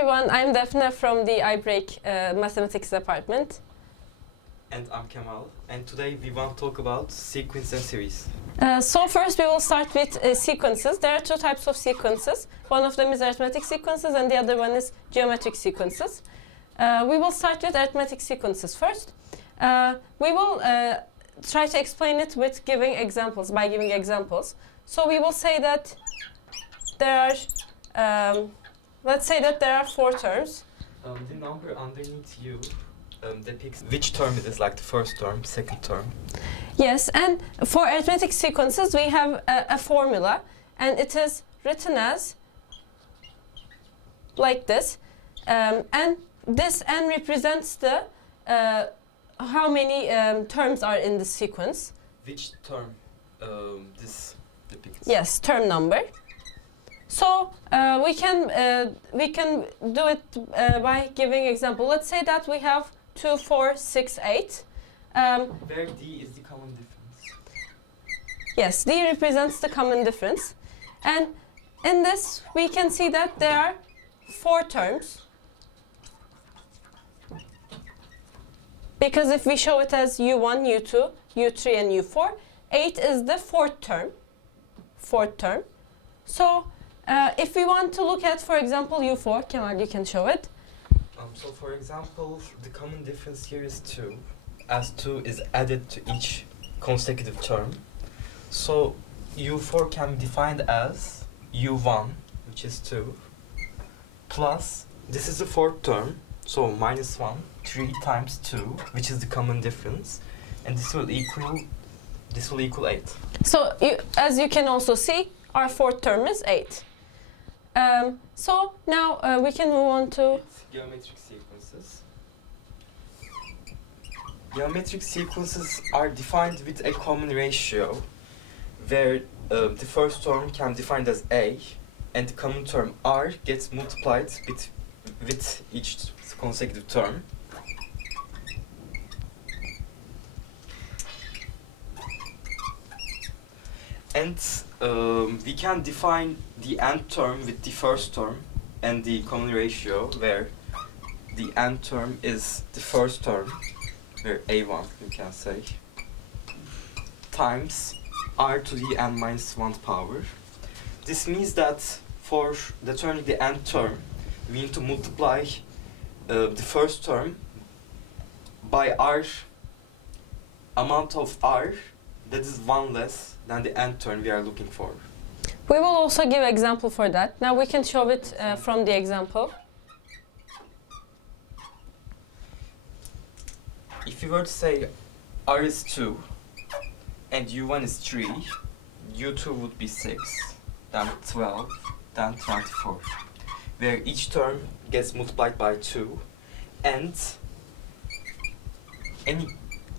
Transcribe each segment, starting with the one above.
everyone, I'm Defne from the IBreak Mathematics department. And I'm Kemal, and today we want to talk about sequence and series. So first we will start with sequences. There are two types of sequences. One of them is arithmetic sequences and the other one is geometric sequences. We will start with arithmetic sequences first. We will try to explain it with giving examples, by giving examples. So we will say that there are, let's say that there are 4 terms. The number underneath you depicts which term it is, like the first term, second term. Yes, and for arithmetic sequences we have a formula, and it is written as like this, and this n represents the how many terms are in the sequence. Which term this depicts? Yes, term number. So we can do it by giving example. Let's say that we have 2, 4, 6, 8. Where D is the common difference. Yes, D represents the common difference. And in this, we can see that there are 4 terms. Because if we show it as U1, U2, U3, and U4, 8 is the 4th term. So if we want to look at, for example, U4, Kemal, you can show it. So for example, the common difference here is 2, as 2 is added to each consecutive term. So U4 can be defined as U1, which is 2, plus, this is the 4th term, so minus 1, 3 times 2, which is the common difference, and this will equal 8. So as you can also see, our 4th term is 8. So now we can move on to geometric sequences. Geometric sequences are defined with a common ratio, where the first term can be defined as A, and the common term R gets multiplied with each consecutive term. And we can define the nth term with the first term and the common ratio, where the nth term is the first term, where A1 you can say, times r to the n minus 1 power. This means that for determining the nth term, we need to multiply the first term by r amount of r that is 1 less than the nth term we are looking for. We will also give example for that. Now we can show it from the example. If you were to say r is 2 and u1 is 3, u2 would be 6, then 12, then 24, where each term gets multiplied by 2, and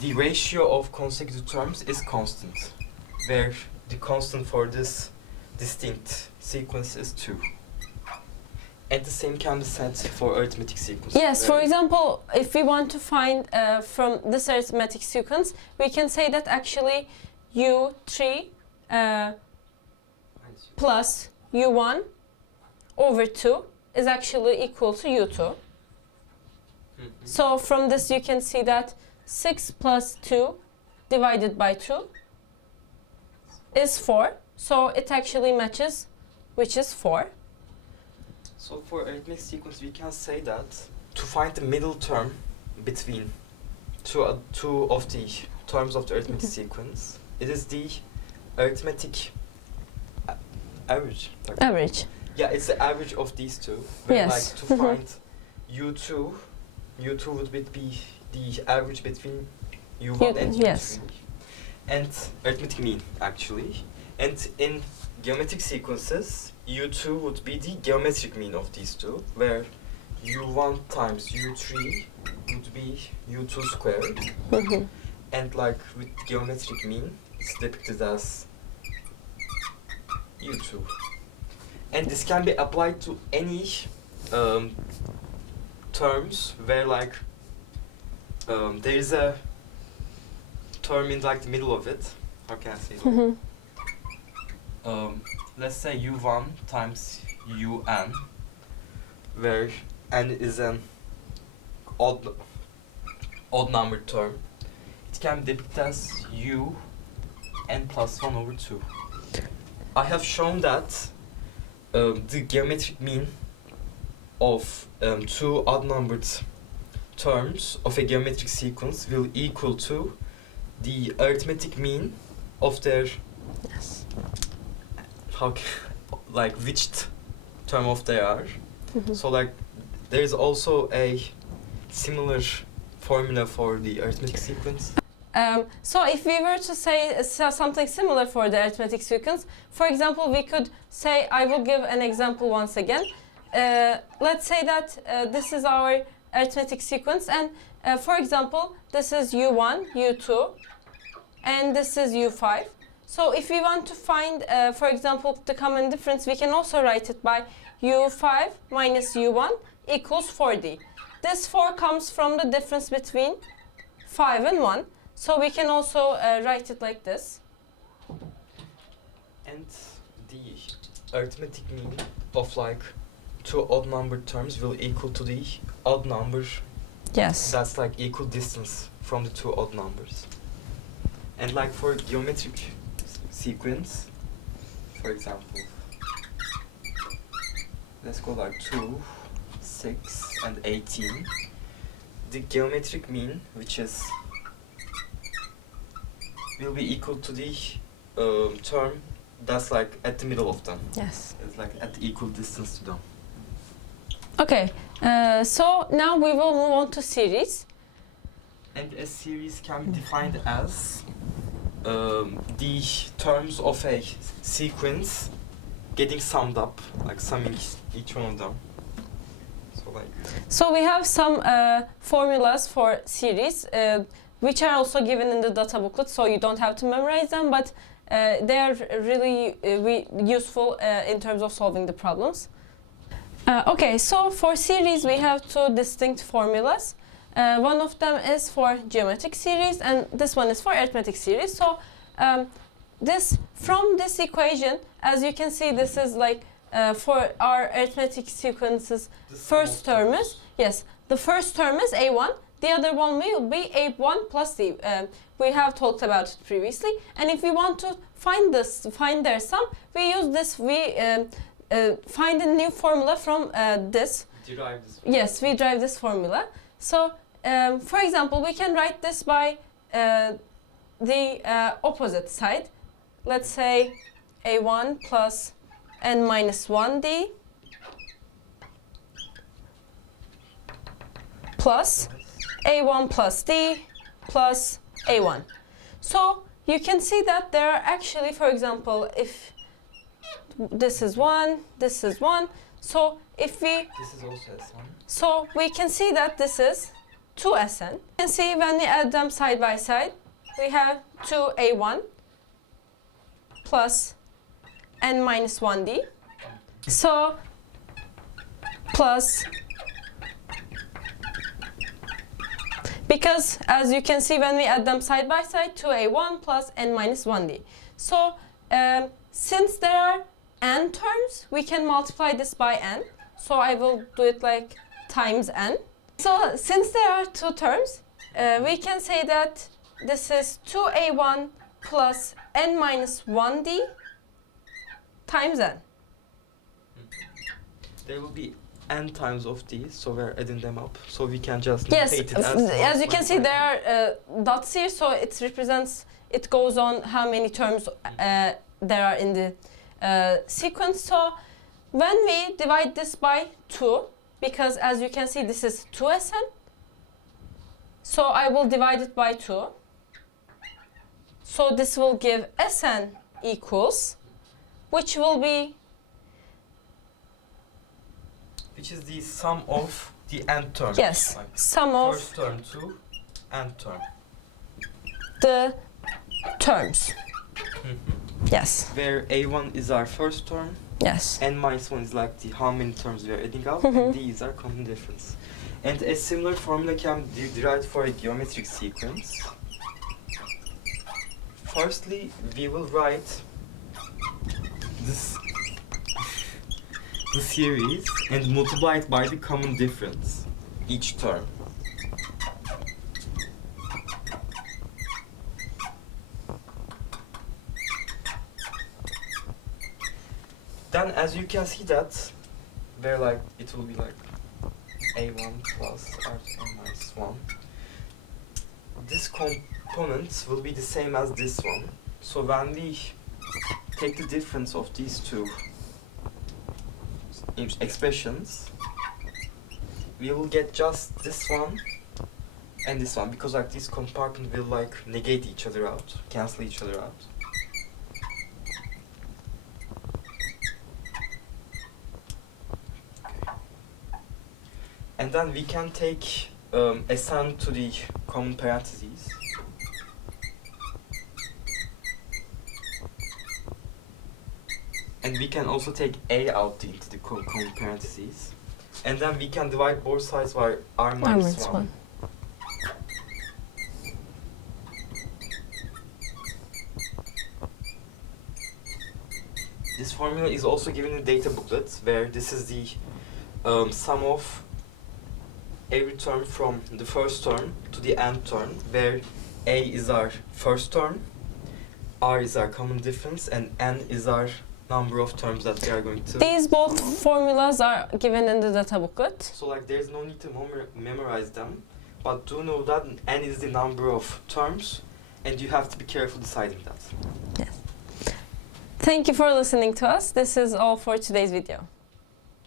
the ratio of consecutive terms is constant, where the constant for this distinct sequence is 2. And the same can be said for arithmetic sequence. Yes, for example, if we want to find from this arithmetic sequence, we can say that actually U3 plus U1 over 2 is actually equal to U2. So from this you can see that 6 plus 2 divided by 2 is 4. So it actually matches, which is 4. So for arithmetic sequence, we can say that to find the middle term between two of the terms of the arithmetic sequence, it is the arithmetic average. Average. Yeah, it's the average of these two. Where Yes. like to find U2 would be the average between U1 and U3. Yes. And arithmetic mean, actually. And in geometric sequences, U2 would be the geometric mean of these two, where U1 times U3 would be U2 squared. And like with geometric mean, it's depicted as U2. And this can be applied to any terms where like there is a term in like the middle of it. How can I say that? Let's say U1 times UN where n is an odd numbered term, it can be depicted as u n plus 1 over 2. I have shown that the geometric mean of two odd numbered terms of a geometric sequence will equal to the arithmetic mean of their Yes. like which term of they are. Mhm. So like there is also a similar formula for the arithmetic sequence. So if we were to say something similar for the arithmetic sequence, for example, we could say, I will give an example once again. Let's say that this is our arithmetic sequence, and for example, this is U1, U2, and this is U5. So if we want to find, for example, the common difference, we can also write it by U5 minus U1 equals 4D. This 4 comes from the difference between 5 and 1. So we can also write it like this. And the arithmetic mean of like two odd numbered terms will equal to the odd number Yes. that's like equal distance from the two odd numbers. And like for geometric sequence, for example, let's go like 2, 6, and 18. The geometric mean, which is will be equal to the term that's like at the middle of them. Yes. It's like at equal distance to them. Okay. So now we will move on to series. And a series can be defined as the terms of a sequence getting summed up, like summing each one of them. So like. So we have some formulas for series, which are also given in the data booklet, so you don't have to memorize them, but they are really useful in terms of solving the problems. Okay, so for series we have two distinct formulas. One of them is for geometric series, and this one is for arithmetic series. So from this equation, as you can see, this is like for our arithmetic sequences, first term is, yes, the first term is A1, the other one will be A1 plus D. We have talked about it previously, and if we want to find their sum, we use this, find a new formula from this. Derive this. Yes, we derive this formula. So, for example, we can write this by the opposite side. Let's say A1 plus n minus 1D plus A1 plus D plus A1. So you can see that there are actually, for example, if this is 1, this is 1, so if we... This is also S1. So we can see that this is 2Sn. You can see when we add them side by side, we have 2A1 plus n minus 1D. So plus, because as you can see when we add them side by side, 2A1 plus n minus 1D. So since there are n terms, we can multiply this by n. So I will do it like times n. So since there are two terms, we can say that this is 2A1 plus n minus 1D times n. There will be n times of these, so we're adding them up. So we can just Yes, notate it as you can see there are dots here, so it represents, it goes on how many terms there are in the sequence. So when we divide this by 2, because as you can see this is 2Sn, so I will divide it by 2. So this will give Sn equals, which will be... Which is the sum of the n terms. Yes, like sum of first term to n term. the terms. Yes, Where A1 is our first term, yes. n minus 1 is like the how many terms we are adding up, Mhm. and D is our common difference. And a similar formula can be derived for a geometric sequence. Firstly, we will write this the series and multiply it by the common difference each term. Then as you can see that where like it will be like a1 plus r2 minus 1. This component will be the same as this one. So when we take the difference of these two expressions, we will get just this one and this one, because like this compartment will like negate each other out, cancel each other out. And then we can take ascend to the common parentheses. And we can also take a out into the common parentheses. And then we can divide both sides by r minus 1. This formula is also given in the data booklet, where this is the sum of every term from the first term to the nth term, where a is our first term, r is our common difference, and n is our number of terms that we are going to... These both formulas are given in the data booklet. So like there's no need to memorize them, but do know that n is the number of terms, and you have to be careful deciding that. Yes. Thank you for listening to us. This is all for today's video.